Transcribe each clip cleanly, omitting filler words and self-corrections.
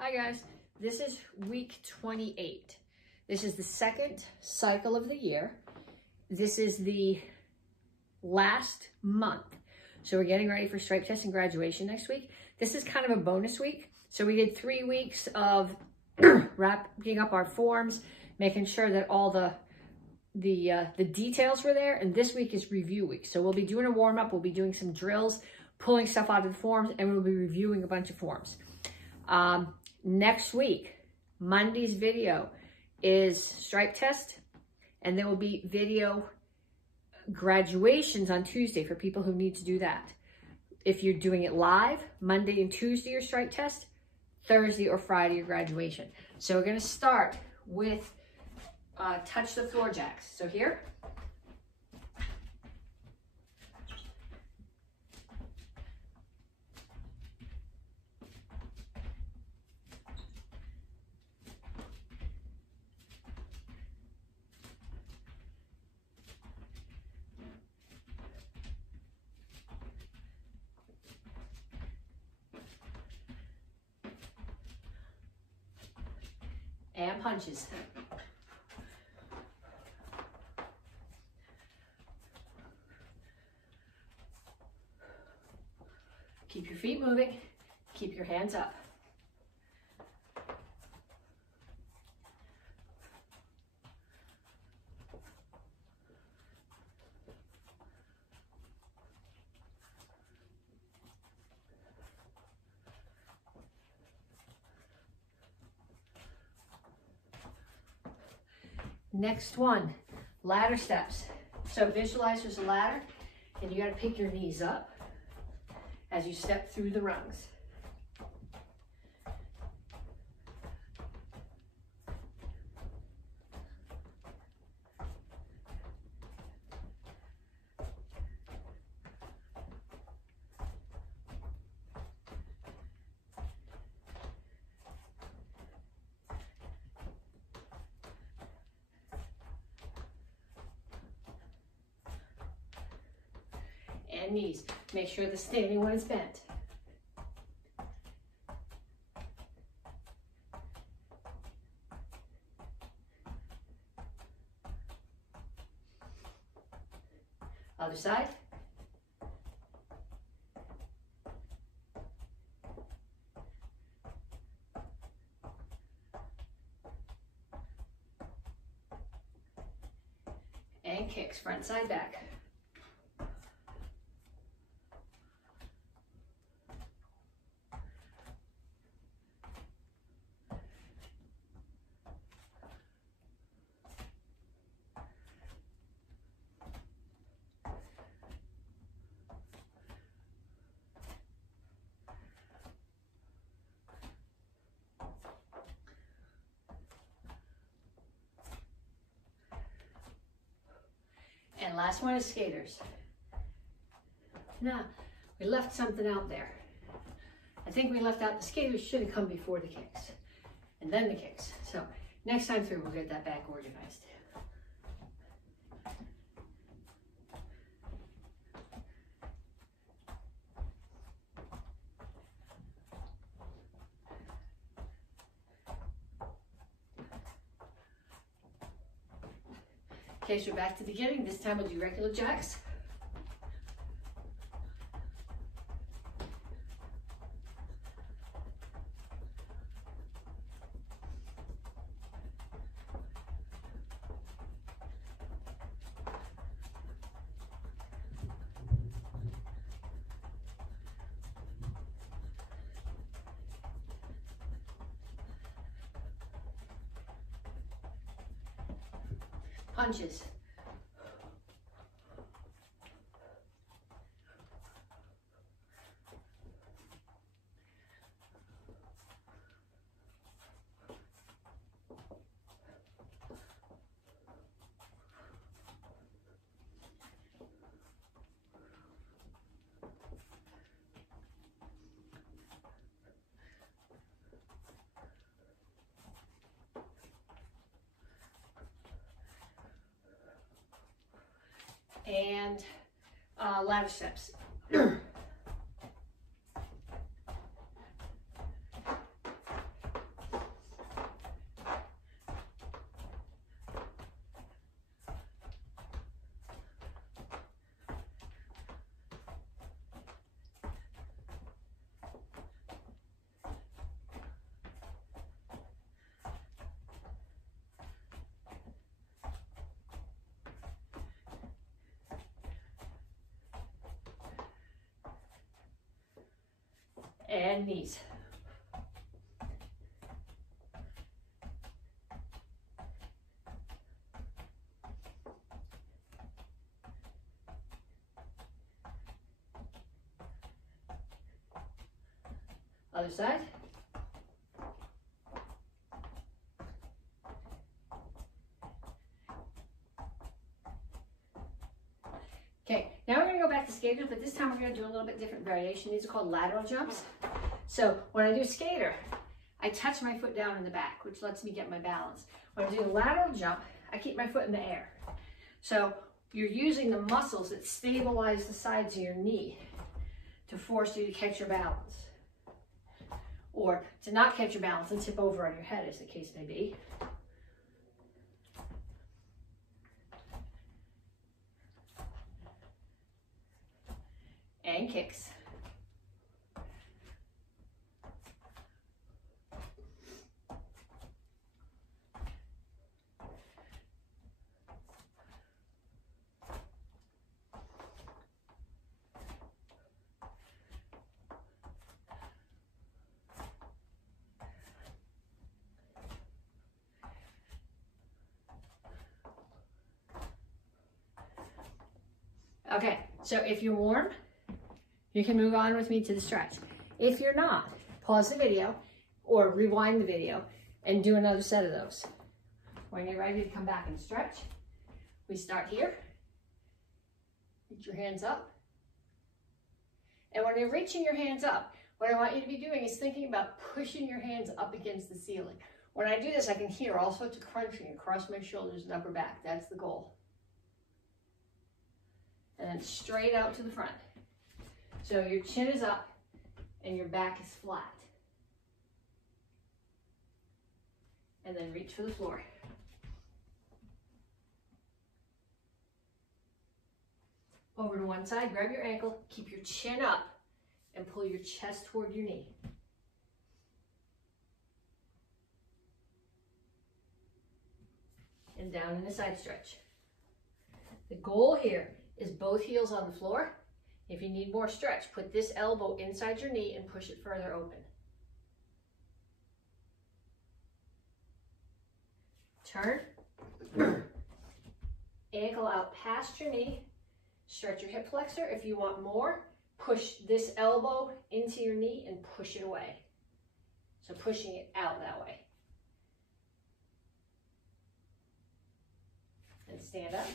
Hi guys, this is week 28. This is the second cycle of the year. This is the last month. So we're getting ready for stripe test and graduation next week. This is kind of a bonus week. So we did 3 weeks of wrapping up our forms, making sure that all the details were there. And this week is review week. So we'll be doing a warm up. We'll be doing some drills, pulling stuff out of the forms, and we'll be reviewing a bunch of forms. Next week, Monday's video is stripe test, and there will be video graduations on Tuesday for people who need to do that. If you're doing it live, Monday and Tuesday your stripe test, Thursday or Friday your graduation. So we're going to start with touch the floor jacks. So here. And punches. Keep your feet moving, keep your hands up. Next one, ladder steps. So visualize there's a ladder and you got to pick your knees up as you step through the rungs. And knees. Make sure the standing one is bent. Other side. And kicks, front side back. And last one is skaters. Now, we left something out there. I think we left out the skaters should have come before the kicks. And then the kicks. So next time through, we'll get that back organized. Okay, so back to the beginning. This time we'll do regular jacks. Punches. And ladder steps. And knees. Other side. Okay, now we're going to go back to skater, but this time we're going to do a little bit different variation. These are called lateral jumps. So when I do skater, I touch my foot down in the back, which lets me get my balance. When I do the lateral jump, I keep my foot in the air. So you're using the muscles that stabilize the sides of your knee to force you to catch your balance. Or to not catch your balance and tip over on your head, as the case may be. And kicks. Okay, so if you're warm, you can move on with me to the stretch. If you're not, pause the video or rewind the video and do another set of those. When you're ready to come back and stretch, we start here. Reach your hands up. And when you're reaching your hands up, what I want you to be doing is thinking about pushing your hands up against the ceiling. When I do this, I can hear all sorts of crunching across my shoulders and upper back. That's the goal. And then straight out to the front. So your chin is up and your back is flat. And then reach for the floor. Over to one side, grab your ankle, keep your chin up, and pull your chest toward your knee. And down in a side stretch. The goal here is both heels on the floor. If you need more stretch, put this elbow inside your knee and push it further open. Turn. Ankle out past your knee. Stretch your hip flexor. If you want more, push this elbow into your knee and push it away. So pushing it out that way. And stand up.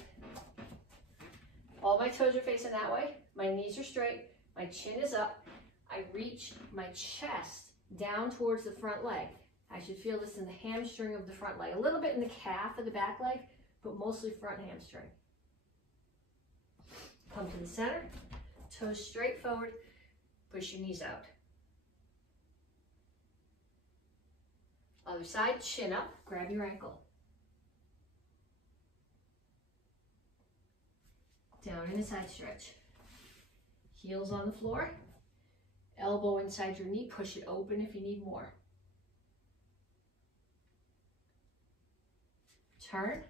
All my toes are facing that way. My knees are straight. My chin is up. I reach my chest down towards the front leg. I should feel this in the hamstring of the front leg. A little bit in the calf of the back leg, but mostly front hamstring. Come to the center. Toes straight forward. Push your knees out. Other side, chin up. Grab your ankle. Down in a side stretch. Heels on the floor. Elbow inside your knee. Push it open if you need more. Turn.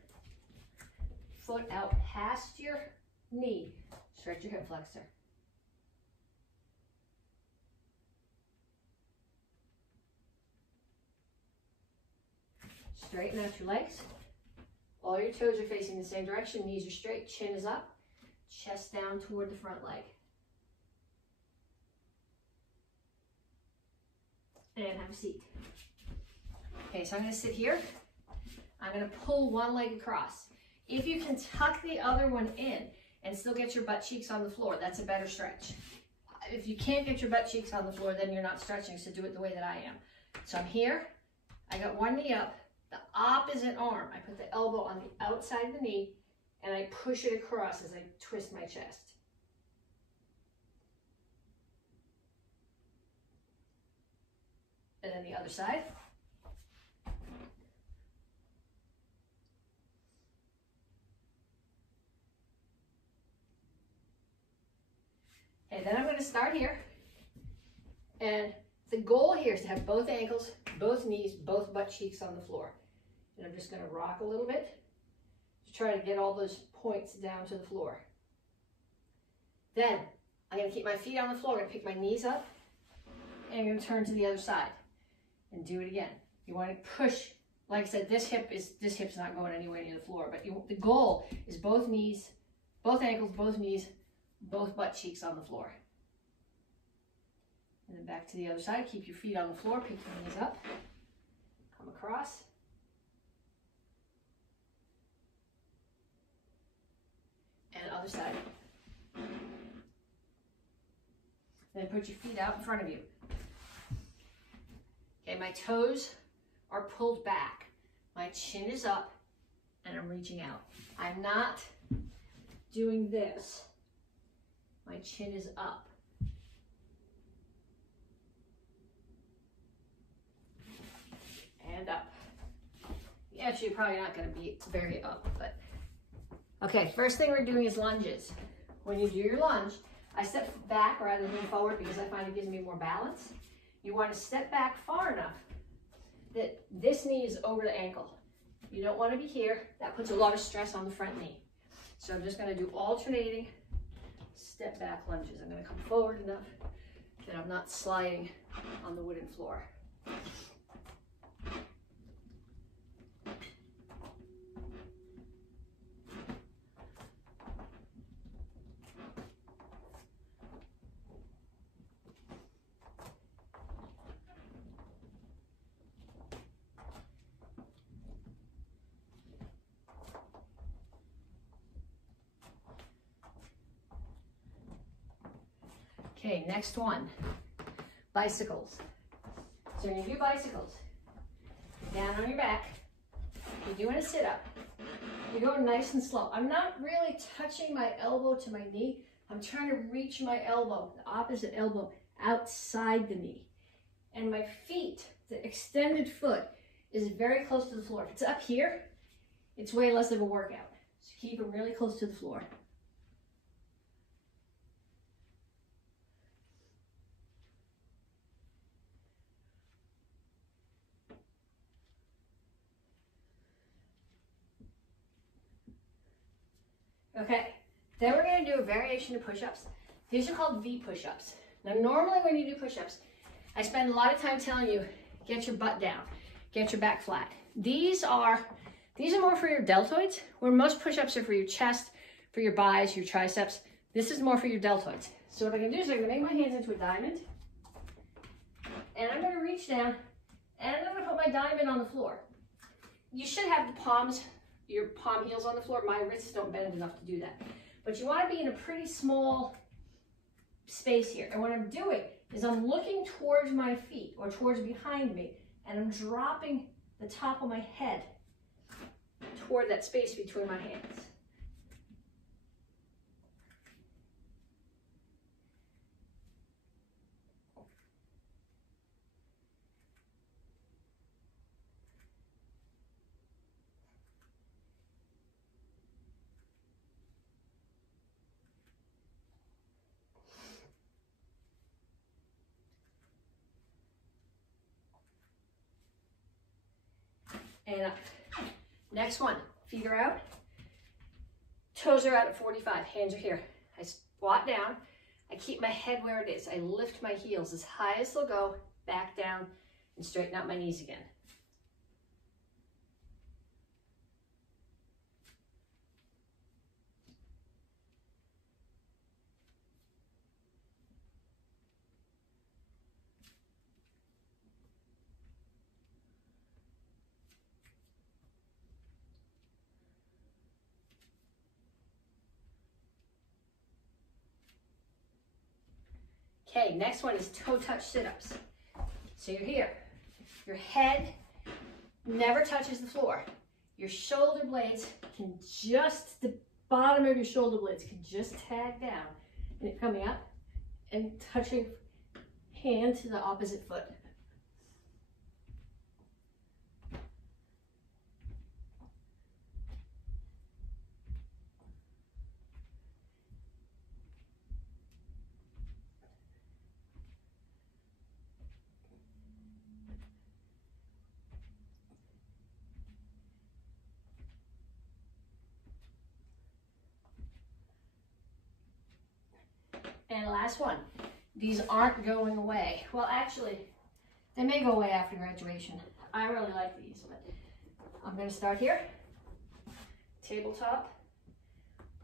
Foot out past your knee. Stretch your hip flexor. Straighten out your legs. All your toes are facing the same direction. Knees are straight. Chin is up. Chest down toward the front leg. And have a seat. Okay, so I'm going to sit here. I'm going to pull one leg across. If you can tuck the other one in and still get your butt cheeks on the floor, that's a better stretch. If you can't get your butt cheeks on the floor, then you're not stretching, so do it the way that I am. So I'm here. I got one knee up. The opposite arm, I put the elbow on the outside of the knee, and I push it across as I twist my chest. And then the other side. And then I'm going to start here. And the goal here is to have both ankles, both knees, both butt cheeks on the floor. And I'm just going to rock a little bit to try to get all those points down to the floor. Then I'm going to keep my feet on the floor. I'm going to pick my knees up and you're going to turn to the other side and do it again. You want to push, like I said, this hip's not going anywhere near the floor, but the goal is both knees, both ankles, both knees, both butt cheeks on the floor. And then back to the other side. Keep your feet on the floor, pick your knees up, come across. And other side. Then put your feet out in front of you. Okay, my toes are pulled back. My chin is up and I'm reaching out. I'm not doing this. My chin is up. And up. Actually, you're probably not going to be very up, but okay, first thing we're doing is lunges. When you do your lunge, I step back rather than forward because I find it gives me more balance. You want to step back far enough that this knee is over the ankle. You don't want to be here. That puts a lot of stress on the front knee. So I'm just going to do alternating step back lunges. I'm going to come forward enough that I'm not sliding on the wooden floor. Okay, next one, bicycles. So when you do bicycles, down on your back, you're doing a sit-up. You're going nice and slow. I'm not really touching my elbow to my knee. I'm trying to reach my elbow, the opposite elbow, outside the knee. And my feet, the extended foot, is very close to the floor. If it's up here, it's way less of a workout. So keep them really close to the floor. Okay, then we're going to do a variation of push-ups. These are called V push-ups. Now normally when you do push-ups, I spend a lot of time telling you, get your butt down, get your back flat. These are more for your deltoids, where most push-ups are for your chest, for your buys, your triceps. This is more for your deltoids. So what I'm going to do is I'm going to make my hands into a diamond, and I'm going to reach down, and I'm going to put my diamond on the floor. You should have the palms, your palm heels on the floor. My wrists don't bend enough to do that. But you want to be in a pretty small space here. And what I'm doing is I'm looking towards my feet or towards behind me, and I'm dropping the top of my head toward that space between my hands. And up. Next one, feet are out, toes are out at 45, hands are here. I squat down, I keep my head where it is. I lift my heels as high as they'll go, back down, and straighten out my knees again. Okay, next one is toe touch sit-ups. So you're here. Your head never touches the floor. Your shoulder blades can just, the bottom of your shoulder blades can just tag down. And you're coming up and touching hand to the opposite foot. And last one, these aren't going away. Well, actually, they may go away after graduation. I really like these, but I'm going to start here. Tabletop,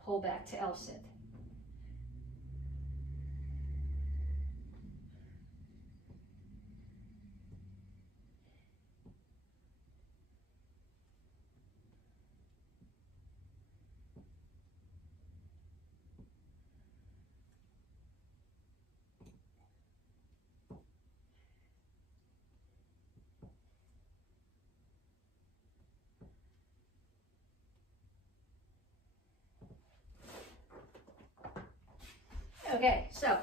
pull back to L sit. Okay, so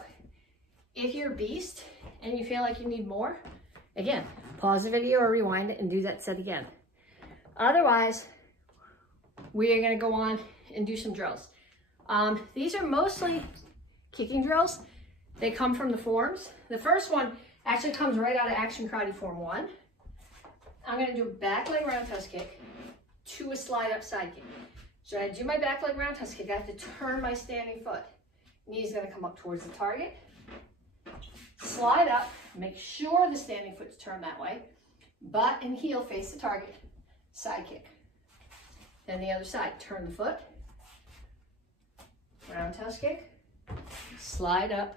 if you're a beast and you feel like you need more, again, pause the video or rewind it and do that set again. Otherwise, we are going to go on and do some drills. These are mostly kicking drills. They come from the forms. The first one actually comes right out of Action Karate Form 1. I'm going to do a back leg roundhouse kick to a slide up side kick. So when I do my back leg roundhouse kick, I have to turn my standing foot. Knee's going to come up towards the target. Slide up, make sure the standing foot's turned that way. Butt and heel face the target. Side kick. Then the other side, turn the foot. Roundhouse kick. Slide up,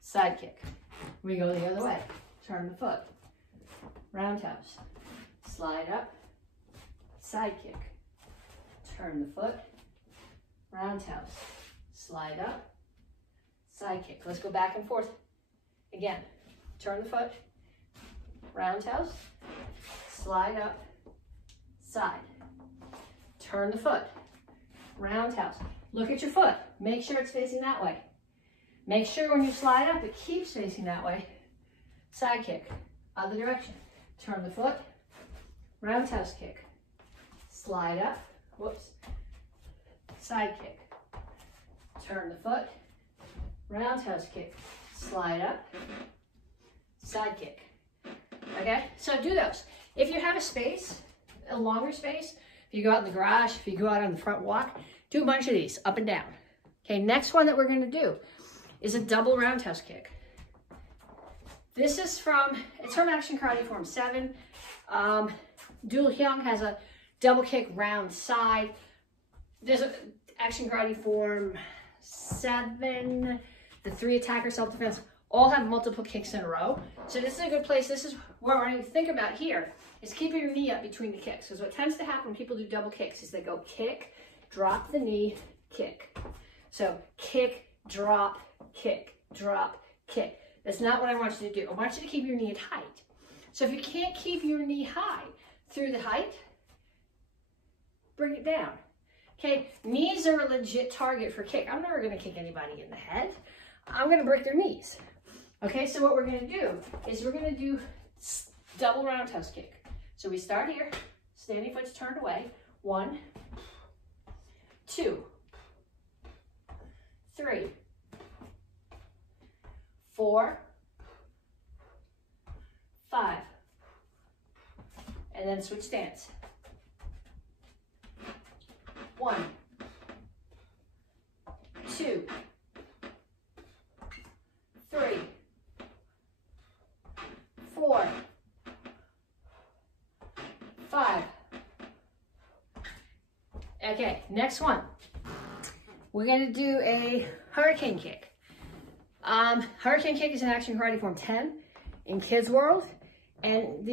side kick. We go the other way. Turn the foot. Roundhouse. Slide up, side kick. Turn the foot. Roundhouse. Slide up, side kick. Let's go back and forth. Again, turn the foot, roundhouse, slide up, side. Turn the foot, roundhouse. Look at your foot. Make sure it's facing that way. Make sure when you slide up, it keeps facing that way. Side kick, other direction. Turn the foot, roundhouse kick, slide up, whoops, side kick. Turn the foot, roundhouse kick, slide up, side kick. Okay, so do those. If you have a space, a longer space, if you go out in the garage, if you go out on the front walk, do a bunch of these up and down. Okay, next one that we're going to do is a double roundhouse kick. This is from Action Karate Form 7. Do Hyung has a double kick round side. There's a Action Karate Form 7, the 3 attacker self-defense, all have multiple kicks in a row. So this is a good place. This is what we're going to think about here, is keeping your knee up between the kicks. Because what tends to happen when people do double kicks is they go kick, drop the knee, kick. So kick, drop, kick, drop, kick. That's not what I want you to do. I want you to keep your knee at height. So if you can't keep your knee high through the height, bring it down. Okay, knees are a legit target for kick. I'm never going to kick anybody in the head. I'm going to break their knees. Okay, so what we're going to do is we're going to do double roundhouse kick. So we start here, standing foot's turned away. 1, 2, 3, 4, 5, and then switch stance. 1, 2, 3, 4, 5. Okay, next one. We're going to do a hurricane kick. Hurricane kick is an Action Karate Form 10 in Kids World, and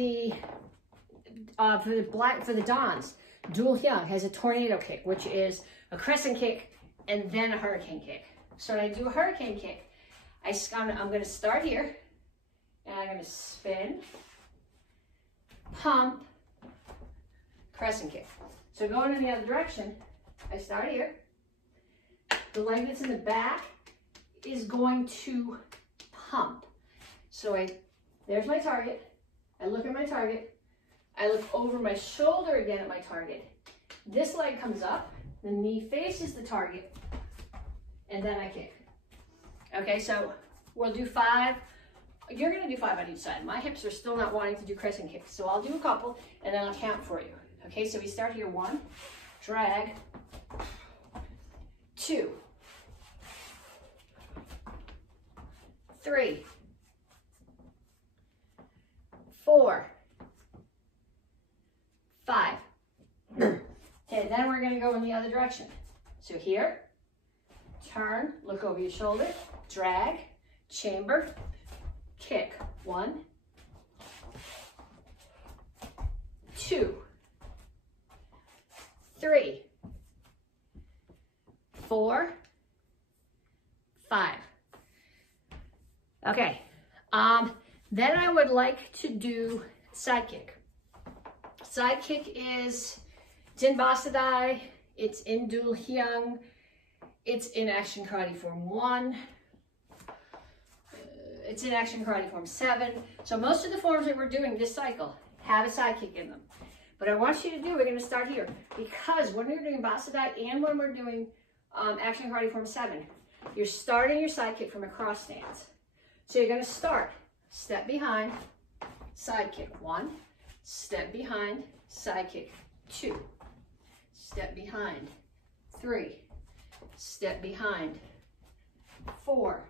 for the Dons, Dual Hyung has a tornado kick, which is a crescent kick and then a hurricane kick. So when I do a hurricane kick, I'm going to start here, and I'm going to spin, pump, crescent kick. So going in the other direction, I start here. The leg that's in the back is going to pump. So there's my target. I look at my target. I look over my shoulder again at my target. This leg comes up, the knee faces the target, and then I kick. Okay, so we'll do 5. You're going to do 5 on each side. My hips are still not wanting to do crescent kicks, so I'll do a couple, and then I'll count for you. Okay, so we start here. 1, drag, 2, 3, 4, 5. Okay, then we're gonna go in the other direction. So here, turn, look over your shoulder, drag, chamber, kick. 1, 2, 3, 4, 5. Okay, then I would like to do side kick. Side kick is, it's in Basadai, it's in Dul Hyung, it's in Action Karate Form 1, it's in Action Karate Form 7. So most of the forms that we're doing this cycle have a side kick in them. But I want you to do, we're going to start here, because when we're doing Basadai and when we're doing Action Karate Form 7, you're starting your side kick from a cross stance. So you're going to start, step behind, side kick. 1, step behind, side kick. 2, step behind. 3, step behind. 4.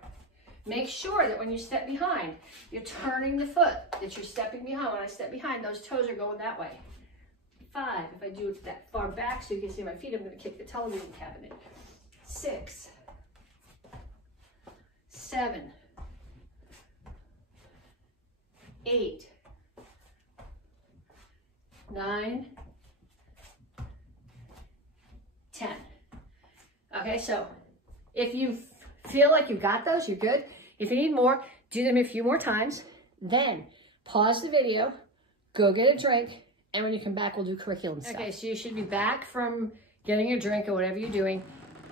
Make sure that when you step behind, you're turning the foot, that you're stepping behind. When I step behind, those toes are going that way. 5, if I do it that far back so you can see my feet, I'm going to kick the television cabinet. 6, 7, 8, 9, 10. Okay, so if you feel like you got those, you're good. If you need more, do them a few more times. Then pause the video, go get a drink, and when you come back, we'll do curriculum stuff. Okay, so you should be back from getting your drink or whatever you're doing.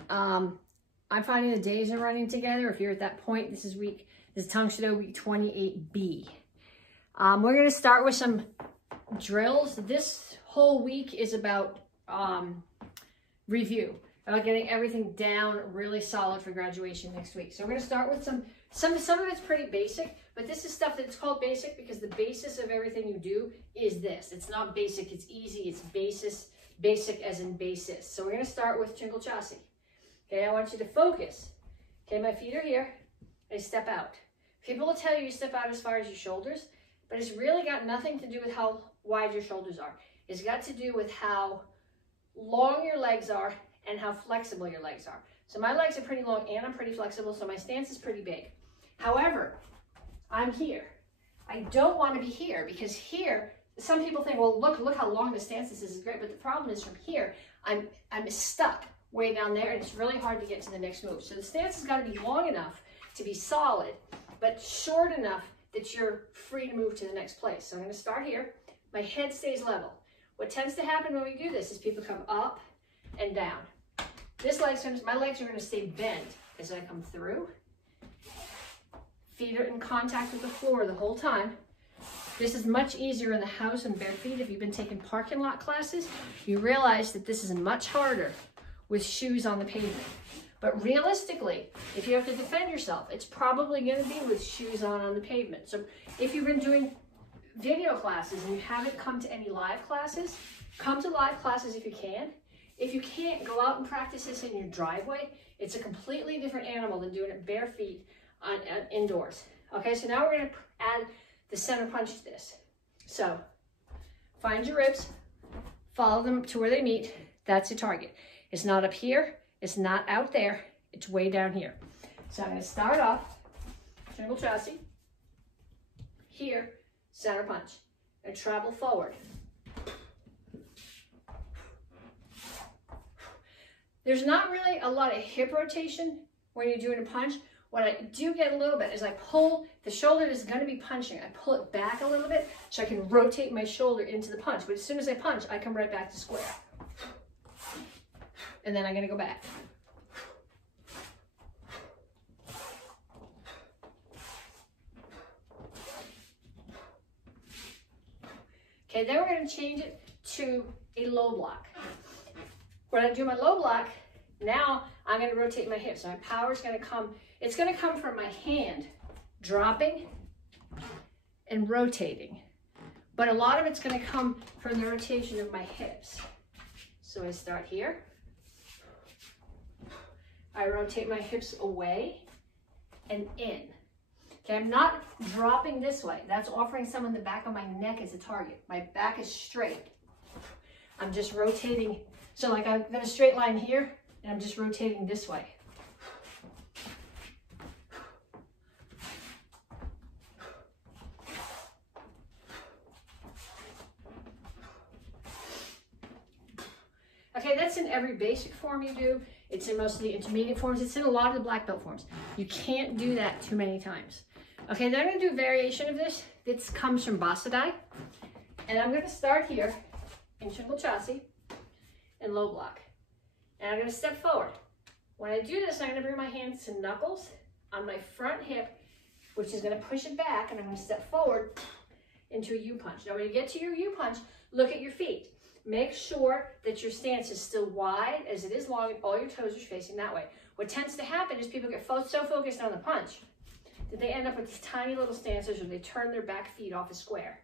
I'm finding the days are running together. If you're at that point, this is Tang Soo Do week 28B. We're going to start with some drills. This whole week is about review, about getting everything down really solid for graduation next week. So we're going to start with some of it's pretty basic, but this is stuff that's called basic because the basis of everything you do is this. It's not basic, it's easy, it's basic as in basis. So we're going to start with Chingle Chassi. Okay, I want you to focus. Okay, my feet are here. I step out. People will tell you step out as far as your shoulders, but it's really got nothing to do with how wide your shoulders are. It's got to do with how long your legs are and how flexible your legs are. So my legs are pretty long and I'm pretty flexible, so my stance is pretty big. However, I'm here. I don't want to be here because here, some people think, well, look how long the stance is. This is great, but the problem is from here, I'm stuck way down there and it's really hard to get to the next move. So the stance has got to be long enough to be solid, but short enough that you're free to move to the next place. So I'm going to start here. My head stays level. What tends to happen when we do this is people come up and down. My legs are going to stay bent as I come through. Feet are in contact with the floor the whole time. This is much easier in the house and bare feet. If you've been taking parking lot classes, you realize that this is much harder with shoes on the pavement. But realistically, if you have to defend yourself, it's probably going to be with shoes on the pavement. So if you've been doing video classes and you haven't come to any live classes, come to live classes if you can. If you can't, go out and practice this in your driveway. It's a completely different animal than doing it bare feet indoors. Okay, so now we're going to add the center punch to this. So find your ribs, follow them to where they meet. That's your target. It's not up here. It's not out there. It's way down here. So I'm going to start off, Chingle Chassi, here, center punch, and travel forward. There's not really a lot of hip rotation when you're doing a punch. What I do get a little bit is I pull, the shoulder is going to be punching. I pull it back a little bit so I can rotate my shoulder into the punch. But as soon as I punch, I come right back to square. And then I'm going to go back. Okay, then we're going to change it to a low block. When I do my low block, now I'm going to rotate my hips. So my power is going to come, it's going to come from my hand dropping and rotating. But a lot of it's going to come from the rotation of my hips. So I start here. I rotate my hips away and in. Okay, I'm not dropping this way. That's offering someone the back of my neck as a target. My back is straight. I'm just rotating. So like I've got a straight line here, and I'm just rotating this way. Okay, that's in every basic form you do. It's in most of the intermediate forms. It's in a lot of the black belt forms. You can't do that too many times. Okay, then I'm gonna do a variation of this. This comes from Basadai. And I'm gonna start here in Shingle Chassis and low block. And I'm gonna step forward. When I do this, I'm gonna bring my hands to knuckles on my front hip, which is gonna push it back, and I'm gonna step forward into a U-punch. Now, when you get to your U-punch, look at your feet. Make sure that your stance is still wide as it is long and all your toes are facing that way. What tends to happen is people get so focused on the punch that they end up with these tiny little stances, or they turn their back feet off a square.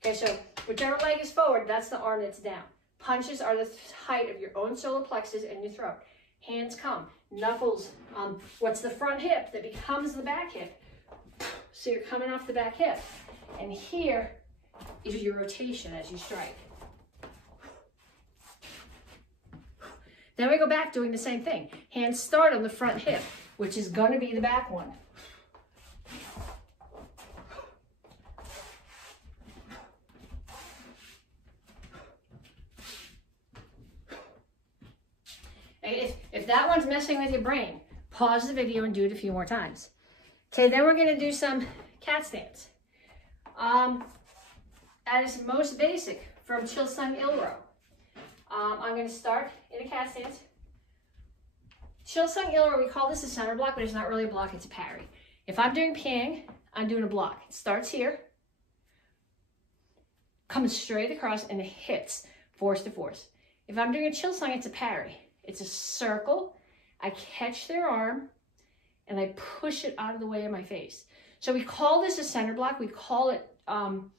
Okay, so whichever leg is forward, that's the arm that's down. Punches are the height of your own solar plexus and your throat. Hands come, knuckles on what's the front hip that becomes the back hip. So you're coming off the back hip. And here is your rotation as you strike. Then we go back doing the same thing. Hands start on the front hip, which is going to be the back one. If that one's messing with your brain, pause the video and do it a few more times. Okay, then we're going to do some cat stance. At its most basic, from Chilsung Il-ro. I'm going to start in a cat stance. Chilsung Il-ro, we call this a center block, but it's not really a block, it's a parry. If I'm doing ping, I'm doing a block. It starts here, comes straight across, and it hits force to force. If I'm doing a Chilsung, it's a parry. It's a circle. I catch their arm, and I push it out of the way of my face. So we call this a center block. We call it Chundan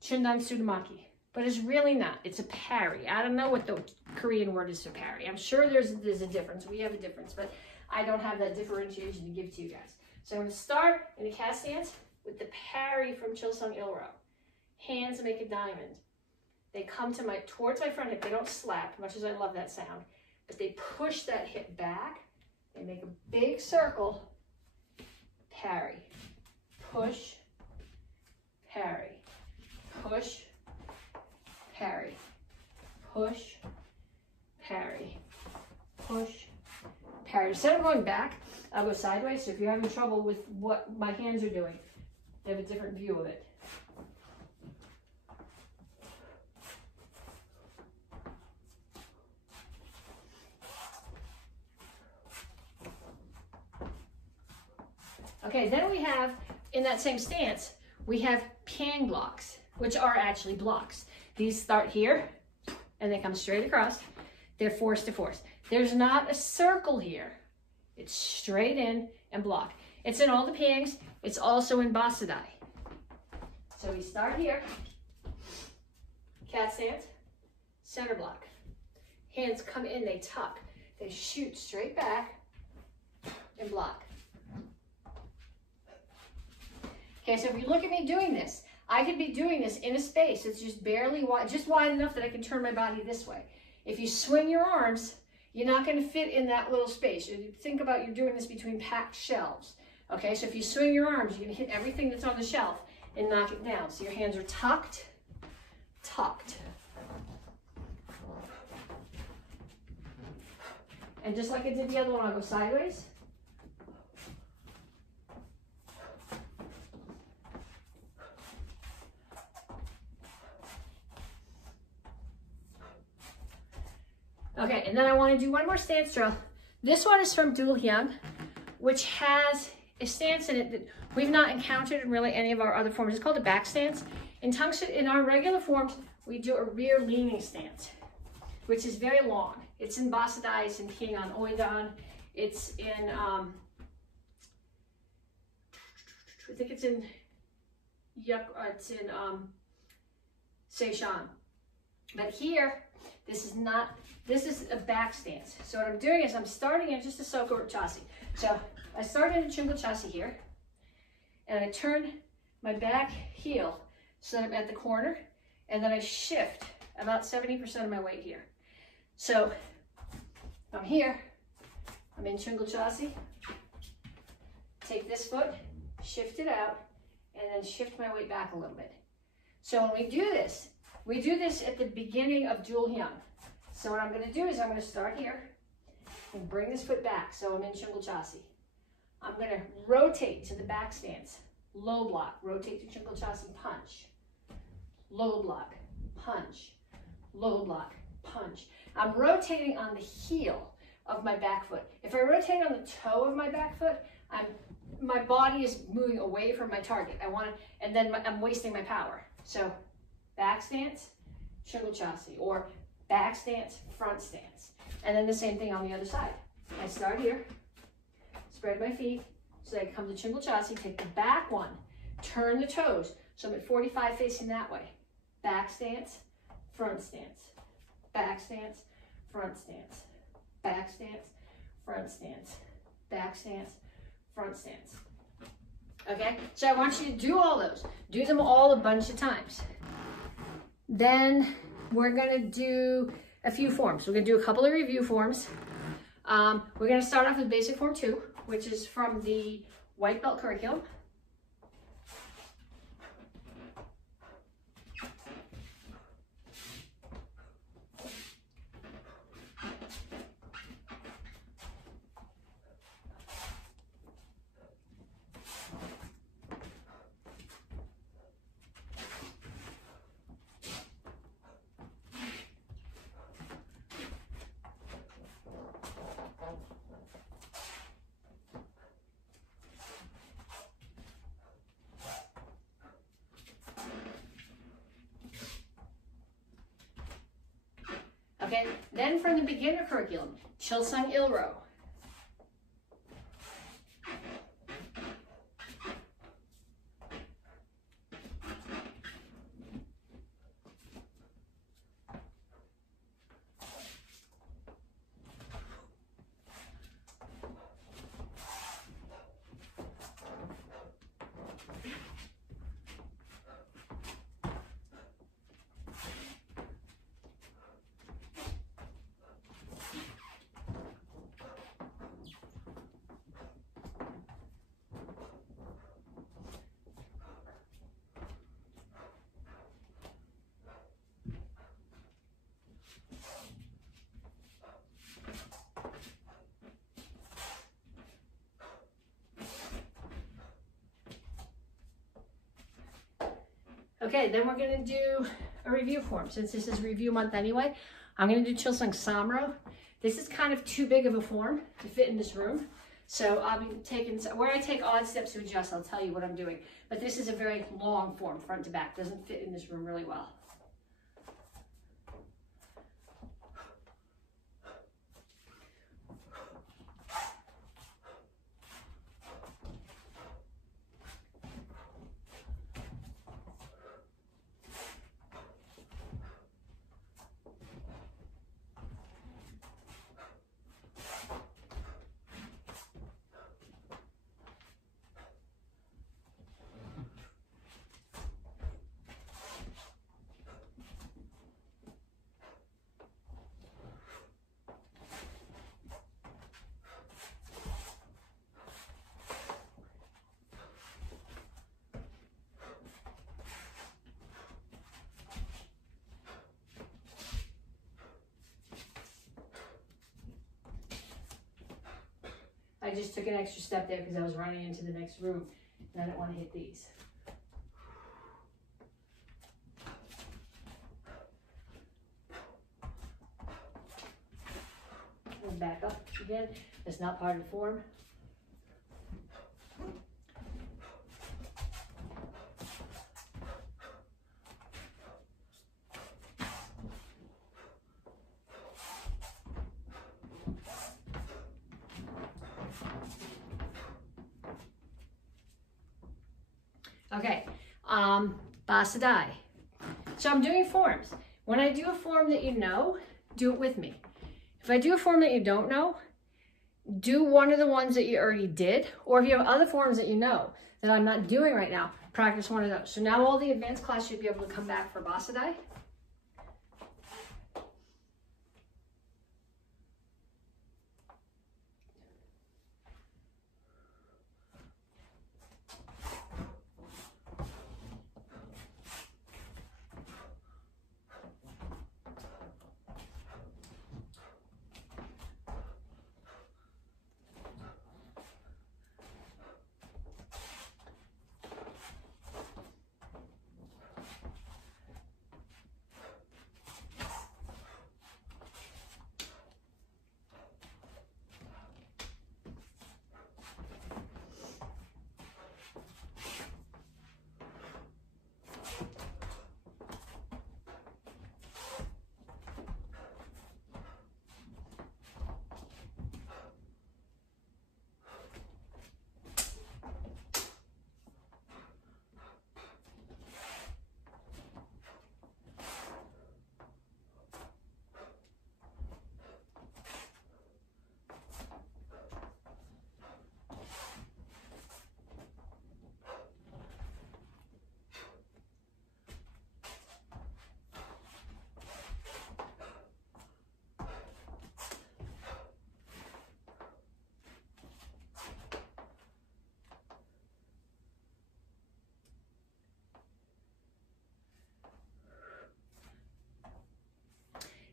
Sudamaki. But it's really not. It's a parry. I don't know what the Korean word is for parry. I'm sure there's a difference. We have a difference, but I don't have that differentiation to give to you guys. So I'm going to start in a cat stance with the parry from Chilsung Il-ro. Hands make a diamond. They come to towards my front hip. They don't slap, much as I love that sound, but they push that hip back. They make a big circle. Parry. Push. Parry. Push. Parry, push, parry, push, parry. Instead of going back, I'll go sideways. So if you're having trouble with what my hands are doing, they have a different view of it. Okay, then we have, in that same stance, we have ping blocks, which are actually blocks. These start here, and they come straight across. They're force to force. There's not a circle here. It's straight in and block. It's in all the pings. It's also in Basadai. So we start here. Cat stance, center block. Hands come in, they tuck. They shoot straight back and block. Okay, so if you look at me doing this, I could be doing this in a space that's just barely wide, just wide enough that I can turn my body this way. If you swing your arms, you're not going to fit in that little space. Think about you're doing this between packed shelves. Okay, so if you swing your arms, you're going to hit everything that's on the shelf and knock it down. So your hands are tucked, tucked. And just like I did the other one, I'll go sideways. Okay, and then I want to do one more stance drill. This one is from Dual Hyung, which has a stance in it that we've not encountered in really any of our other forms. It's called a back stance. In our regular forms, we do a rear leaning stance, which is very long. It's in Basadai, it's in Ping on Oidan, it's in, I think it's in Seishan. But here, this is a back stance. So what I'm doing is I'm starting in just a Soko Chassis. So I start in a Chungle Chassis here, and I turn my back heel so that I'm at the corner, and then I shift about 70% of my weight here. So I'm here, I'm in Chingle Chassi, take this foot, shift it out, and then shift my weight back a little bit. So when we do this at the beginning of dual hyung. So what I'm gonna do is I'm gonna start here and bring this foot back so I'm in Chingle Chassi. I'm gonna rotate to the back stance, low block, rotate to Chingle Chassi, punch, low block, punch, low block, punch. I'm rotating on the heel of my back foot. If I rotate on the toe of my back foot, my body is moving away from my target. And then I'm wasting my power. So back stance, Chingle Chassi, or back stance, front stance. And then the same thing on the other side. I start here, spread my feet, so I come to Chingle Chassi, take the back one, turn the toes. So I'm at 45 facing that way. Back stance, front stance, back stance, front stance, back stance, front stance, back stance, front stance. Okay, so I want you to do all those. Do them all a bunch of times. Then we're gonna do a few forms. We're gonna do a couple of review forms. We're gonna start off with basic form 2, which is from the white belt curriculum. Okay, then from the beginner curriculum, Chilsung Ilro. Okay, then we're gonna do a review form. Since this is review month anyway, I'm gonna do Chilsung Samro. This is kind of too big of a form to fit in this room. So I'll be taking, where I take odd steps to adjust, I'll tell you what I'm doing. But this is a very long form, front to back. Doesn't fit in this room really well. I just took an extra step there because I was running into the next room and I didn't want to hit these. And back up again. That's not part of the form. Okay, Basadai. So I'm doing forms. When I do a form that you know, do it with me. If I do a form that you don't know, do one of the ones that you already did, or if you have other forms that you know that I'm not doing right now, practice one of those. So now all the advanced class should be able to come back for Basadai.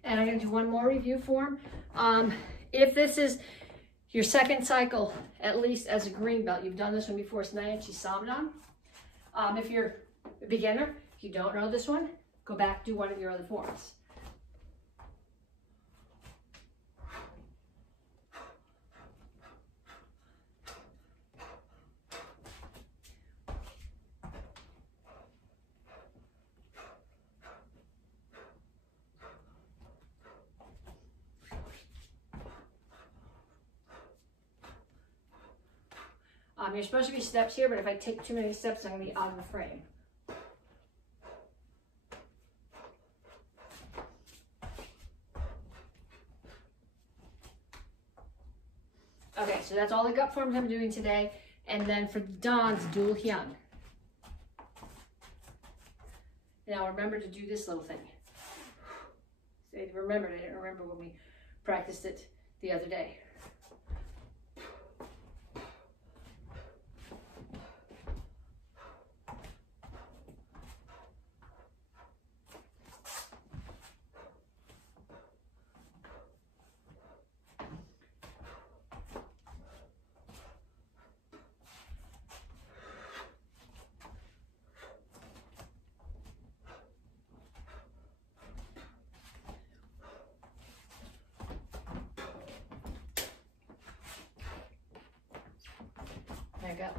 And I'm going to do one more review form. If this is your second cycle, at least as a green belt, you've done this one before, it's Nyanchi Sabum. If you're a beginner, if you don't know this one, go back, do one of your other forms. You're supposed to be steps here, but if I take too many steps, I'm going to be out of the frame. Okay, so that's all the gut forms I'm doing today. And then for the Don's dual hyun. Now remember to do this little thing. I remembered, I didn't remember when we practiced it the other day. Back up.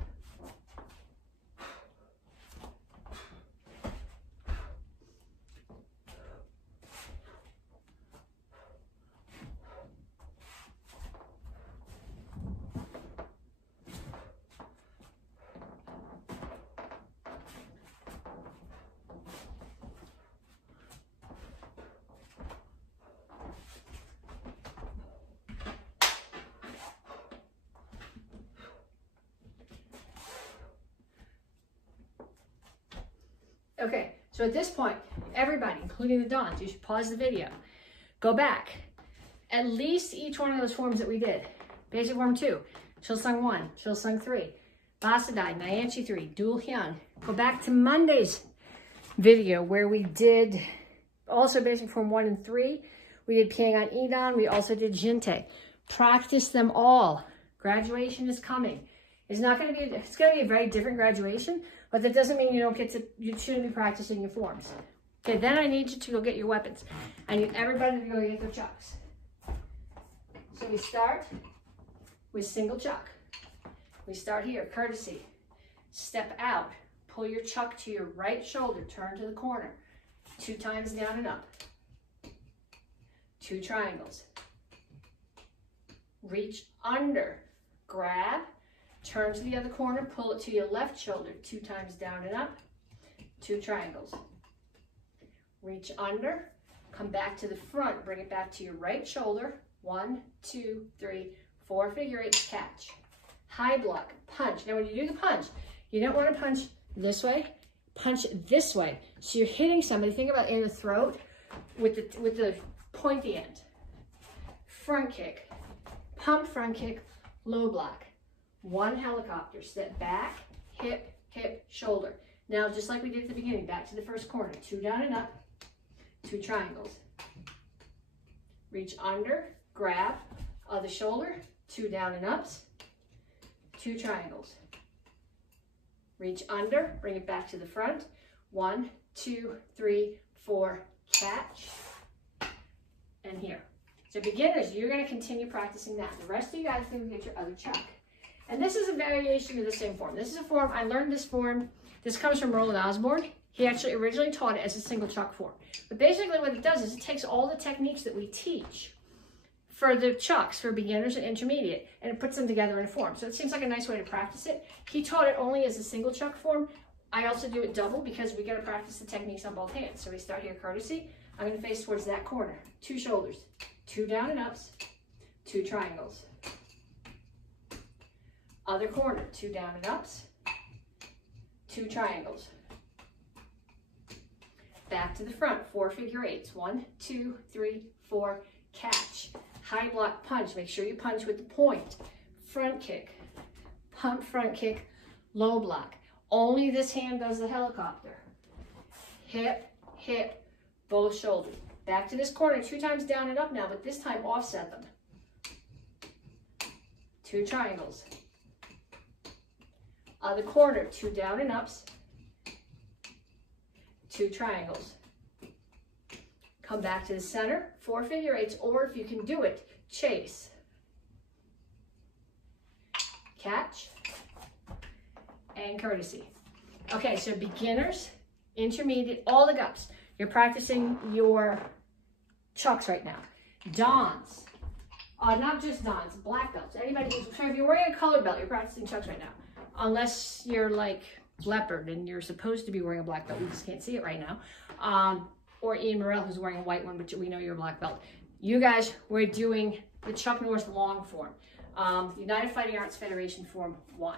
Okay, so at this point, everybody, including the Dons, you should pause the video. Go back. At least each one of those forms that we did. Basic form 2, Chilsung 1, Chilsung 3, Basadai, Nyanchi 3, Dual Hyun. Go back to Monday's video where we did also basic form 1 and 3. We did Pyongan Idan. We also did Jinte. Practice them all. Graduation is coming. It's going to be a very different graduation, but that doesn't mean you shouldn't be practicing your forms. Okay, then I need you to go get your weapons. I need everybody to go get their chucks. So we start with single chuck. We start here, courtesy. Step out, pull your chuck to your right shoulder, turn to the corner. 2 times down and up. 2 triangles. Reach under, grab, turn to the other corner, pull it to your left shoulder, 2 times down and up, 2 triangles. Reach under, come back to the front, bring it back to your right shoulder, 1, 2, 3, 4 figure 8s, catch. High block, punch. Now when you do the punch, you don't want to punch this way, punch this way. So you're hitting somebody, think about in the throat with the pointy end. Front kick, pump front kick, low block. 1 helicopter, step back, hip, hip, shoulder. Now, just like we did at the beginning, back to the first corner. 2 down and up, 2 triangles. Reach under, grab, other shoulder, 2 down and ups, 2 triangles. Reach under, bring it back to the front. 1, 2, 3, 4, catch, and here. So beginners, you're gonna continue practicing that. The rest of you guys can get your other chuck. And this is a variation of the same form. This is a form, I learned this form, this comes from Roland Osborne. He actually originally taught it as a single chuck form. But basically what it does is it takes all the techniques that we teach for the chucks for beginners and intermediate, and it puts them together in a form. So it seems like a nice way to practice it. He taught it only as a single chuck form. I also do it double because we gotta practice the techniques on both hands. So we start here, courtesy. I'm gonna face towards that corner. 2 shoulders, 2 down and ups, 2 triangles. Other corner, 2 down and ups, 2 triangles. Back to the front, 4 figure 8s. 1, 2, 3, 4, catch. High block punch, make sure you punch with the point. Front kick, pump front kick, low block. Only this hand does the helicopter. Hip, hip, both shoulders. Back to this corner, 2 times down and up now, but this time offset them. 2 triangles. Other corner, 2 down and ups, 2 triangles. Come back to the center, 4 figure 8s, or if you can do it, chase. Catch, and courtesy. Okay, so beginners, intermediate, all the gups. You're practicing your chucks right now. Dons, not just dons, black belts. Anybody who's, so if you're wearing a colored belt, you're practicing chucks right now. Unless you're like leopard and you're supposed to be wearing a black belt, we just can't see it right now. Or Ian Morrell, who's wearing a white one, but we know you're a black belt. You guys, we're doing the Chuck Norris long form. United Fighting Arts Federation form 1.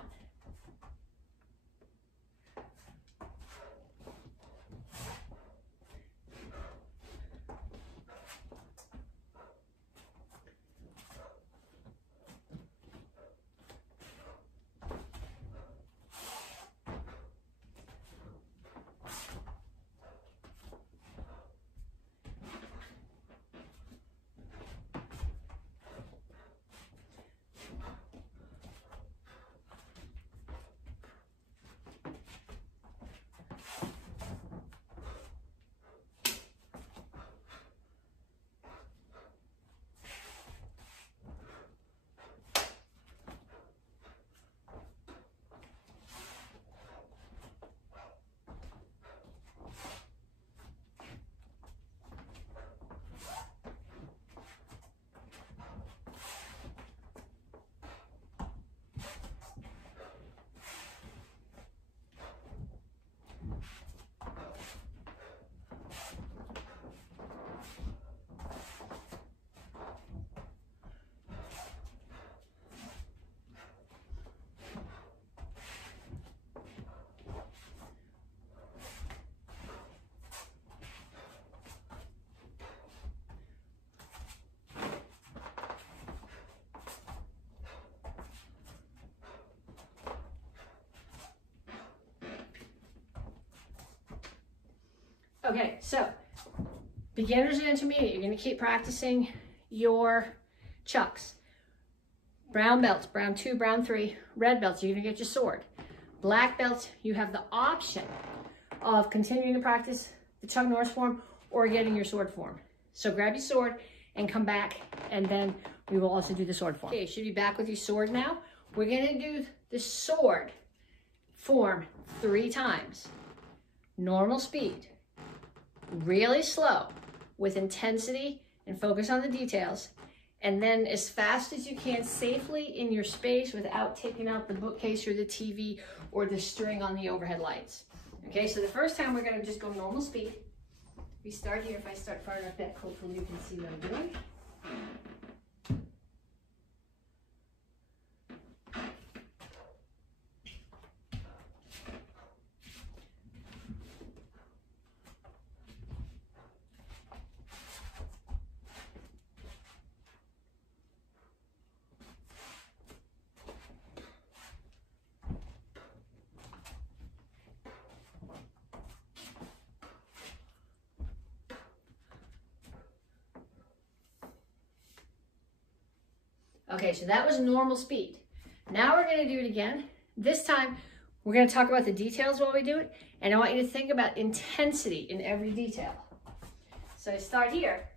Okay, so beginners and intermediate, you're going to keep practicing your chucks. Brown belts, brown 2, brown 3, red belts, you're going to get your sword. Black belts, you have the option of continuing to practice the Chuck Norris form or getting your sword form. So grab your sword and come back, and then we will also do the sword form. Okay, you should be back with your sword now. We're going to do the sword form 3 times. Normal speed. Really slow with intensity and focus on the details, and then as fast as you can safely in your space without taking out the bookcase or the TV or the string on the overhead lights. Okay, so the first time we're going to just go normal speed. We start here. If I start far enough back, hopefully you can see what I'm doing. Okay, so that was normal speed. Now we're gonna do it again. This time, we're gonna talk about the details while we do it, and I want you to think about intensity in every detail. So I start here.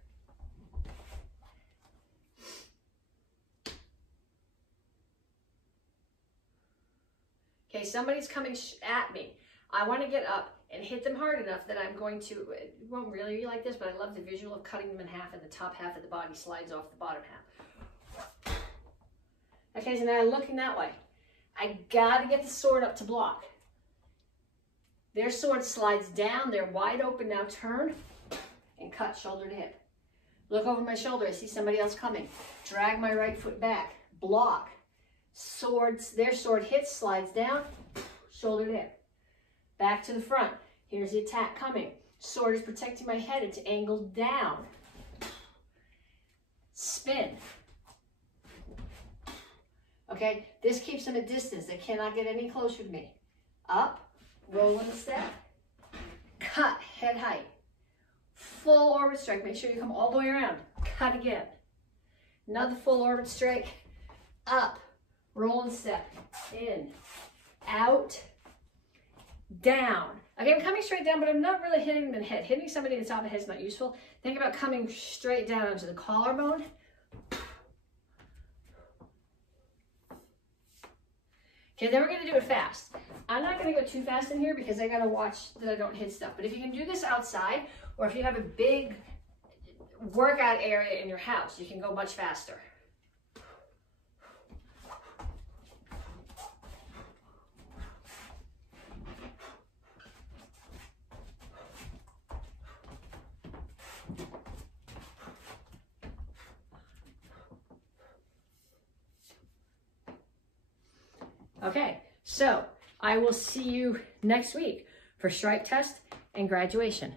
Okay, somebody's coming at me. I want to get up and hit them hard enough that I'm going to, it won't really be like this, but I love the visual of cutting them in half and the top half of the body slides off the bottom half. Okay, so now I'm looking that way. I gotta get the sword up to block. Their sword slides down, they're wide open, now turn and cut shoulder to hip. Look over my shoulder, I see somebody else coming. Drag my right foot back, block. Swords, their sword hits, slides down, shoulder to hip. Back to the front. Here's the attack coming. Sword is protecting my head, it's angled down. Spin. Okay, this keeps them at distance. They cannot get any closer to me. Up, roll in a step, cut, head height. Full orbit strike, make sure you come all the way around. Cut again. Another full orbit strike, up. Roll and step, in, out, down. Okay, I'm coming straight down, but I'm not really hitting them in the head. Hitting somebody in the top of the head is not useful. Think about coming straight down onto the collarbone. Okay, then we're gonna do it fast. I'm not gonna go too fast in here because I gotta watch that I don't hit stuff. But if you can do this outside, or if you have a big workout area in your house, you can go much faster. Okay, so I will see you next week for strike test and graduation.